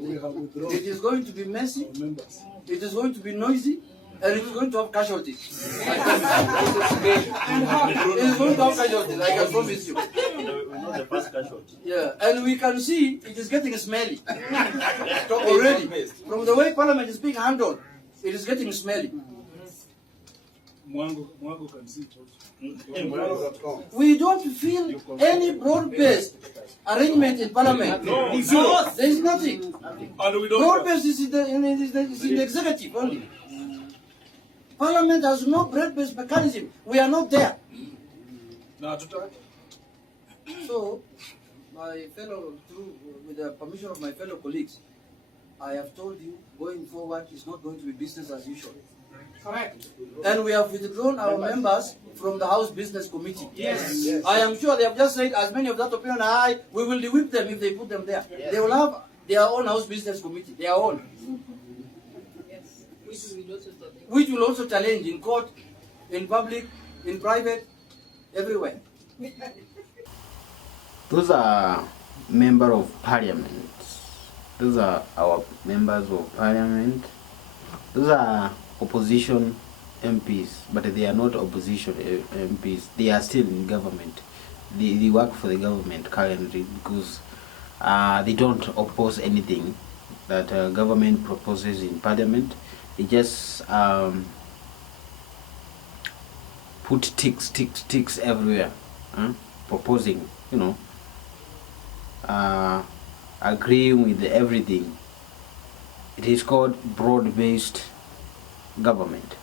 something. It is going to be messy, it is going to be noisy, and it is going to have casualties. It is going to have casualties, I can promise you. The first casualty. Yeah, and we can see it is getting smelly already. From the way Parliament is being handled, it is getting smelly. Mwango can see it also. We don't feel any broad-based arrangement in Parliament. No. There is nothing. And we don't. Broad-based is in the executive only. Parliament has no broad-based mechanism. We are not there. So, my fellow, with the permission of my fellow colleagues, I have told you, going forward, it's not going to be business as usual. Correct. And we have withdrawn our members from the House Business Committee. Yes. I am sure they have just said, as many of that opinion, we will whip them if they put them there. They will have their own House Business Committee, their own. Yes. Which will also challenge in court, in public, in private, everywhere. Those are members of parliament. Those are our members of parliament. Those are opposition MPs, but they are not opposition MPs. They are still in government. They work for the government currently because they don't oppose anything that government proposes in parliament. They just put ticks everywhere, proposing, agreeing with everything. It is called broad-based government.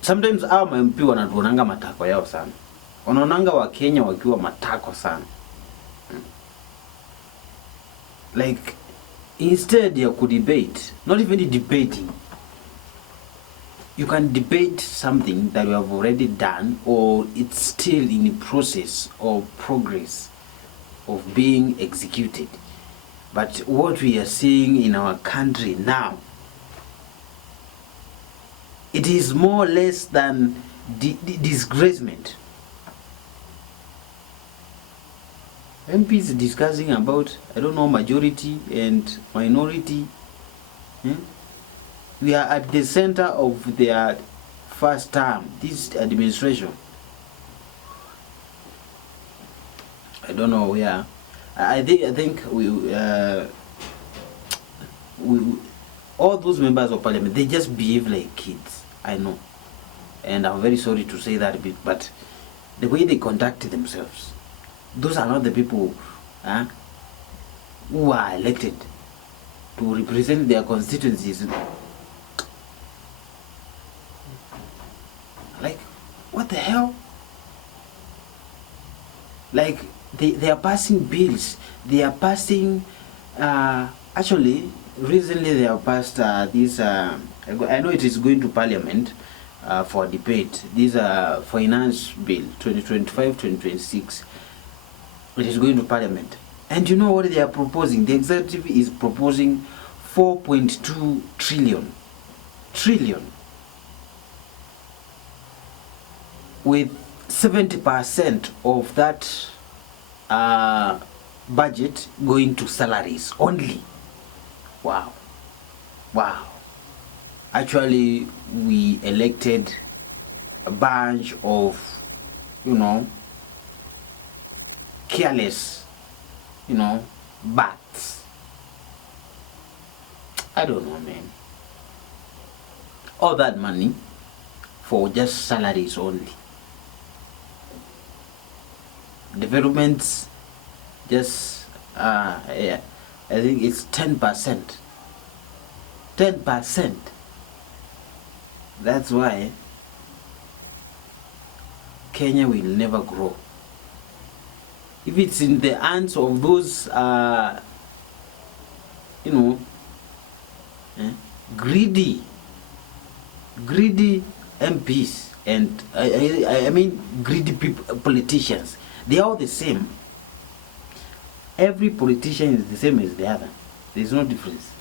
Sometimes our MP wanatuonanga matako yao sana. Wanaonanga wa Kenya wakiwa matako sana. Like, instead ya debate, not even debating, you can debate something that you have already done or it's still in the process or progress of being executed. But what we are seeing in our country now, it is more or less than disgracement. MPs discussing about, majority and minority. We are at the center of their first term, this administration. I don't know where. I think we all those members of parliament, they just behave like kids. I know, and I'm very sorry to say that, but the way they conduct themselves, those are not the people who are elected to represent their constituencies. Like, what the hell? Like, they are passing bills. They are passing, actually, recently they have passed this, I know it is going to parliament for debate. This finance bill, 2025-2026. It is going to parliament. And you know what they are proposing? The executive is proposing 4.2 trillion. With 70% of that budget going to salaries only. Wow. Actually, we elected a bunch of, careless, bats. I don't know, man. All that money for just salaries only. Developments, just I think it's 10%. 10%. That's why Kenya will never grow. If it's in the hands of those greedy MPs and I mean greedy politicians, they are all the same. Every politician is the same as the other. There's no difference.